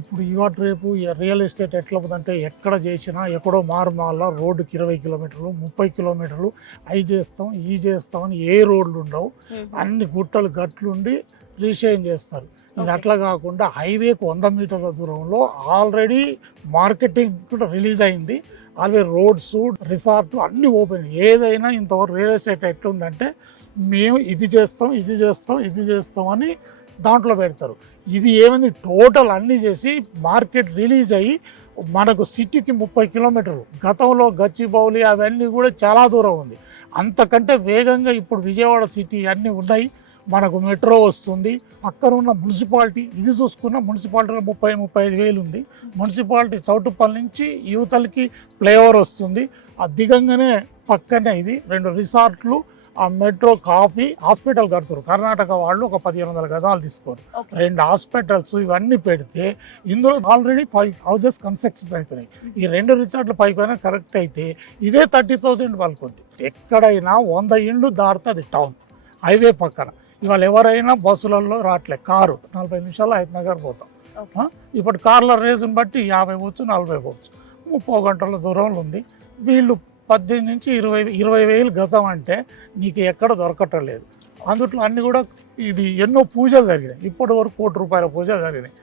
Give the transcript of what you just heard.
ఇప్పుడు ఇవాటి రేపు రియల్ ఎస్టేట్ ఎట్లా ఉందంటే ఎక్కడ చేసినా ఎక్కడో మారుమాల రోడ్డుకి ఇరవై కిలోమీటర్లు ముప్పై కిలోమీటర్లు. అవి చేస్తాం ఈ చేస్తాం అని ఏ రోడ్లు ఉండవు. అన్ని గుట్టలు గట్లుండి రీషేన్ చేస్తారు. ఇది. అట్లా కాకుండా హైవేకు వంద మీటర్ల దూరంలో ఆల్రెడీ మార్కెటింగ్ కూడా రిలీజ్ అయింది. అలాగే రోడ్స్ రిసార్ట్ అన్ని ఓపెన్. ఏదైనా ఇంతవరకు రియల్ ఎస్టేట్ ఎట్లుందంటే మేము ఇది చేస్తాం ఇది చేస్తాం ఇది చేస్తాం అని దాంట్లో పెడతారు. ఇది ఏమైంది? టోటల్ అన్నీ చేసి మార్కెట్ రిలీజ్ అయ్యి మనకు సిటీకి ముప్పై కిలోమీటర్లు. గతంలో గచ్చిబౌలి అవన్నీ కూడా చాలా దూరం ఉంది. అంతకంటే వేగంగా ఇప్పుడు విజయవాడ సిటీ అన్నీ ఉన్నాయి. మనకు మెట్రో వస్తుంది. పక్కన ఉన్న మున్సిపాలిటీ ఇది చూసుకున్న మున్సిపాలిటీలో ముప్పై ముప్పై ఐదు వేలు ఉంది. మున్సిపాలిటీ చౌటుప్పల్ నుంచి యువతలకి ఫ్లైఓవర్ వస్తుంది. ఆ దిగంగానే పక్కనే ఇది రెండు రిసార్ట్లు ఆ మెట్రో కాఫీ హాస్పిటల్ కడుతున్నారు కర్ణాటక వాళ్ళు ఒక పదిహేను వందల గదాలు తీసుకోరు. రెండు హాస్పిటల్స్ ఇవన్నీ పెడితే ఇందులో ఆల్రెడీ ఫైవ్ హౌజెస్ కన్స్ట్రక్షన్ అవుతున్నాయి. ఈ రెండు రిసార్ట్ల పైన కరెక్ట్ అయితే ఇదే థర్టీ థౌజండ్ పలుకుంది ఎక్కడైనా వంద ఇండ్లు దాటుతుంది టౌన్. హైవే పక్కన. ఇవాళ ఎవరైనా బస్సులలో రావట్లే కారు. నలభై నిమిషాలు ఐదు నగర్ పోతాం? ఇప్పుడు కార్ల రేసుని బట్టి యాభై పోవచ్చు నలభై పోవచ్చు. ముప్పై గంటల దూరంలో ఉంది. వీళ్ళు పద్దెనిమిది నుంచి ఇరవై ఇరవై వేలు గజం అంటే నీకు ఎక్కడ దొరకటం లేదు. అందుట్లో అన్ని కూడా ఇది ఎన్నో పూజలు జరిగినాయి. ఇప్పటి వరకు కోటి రూపాయల పూజలు జరిగినాయి.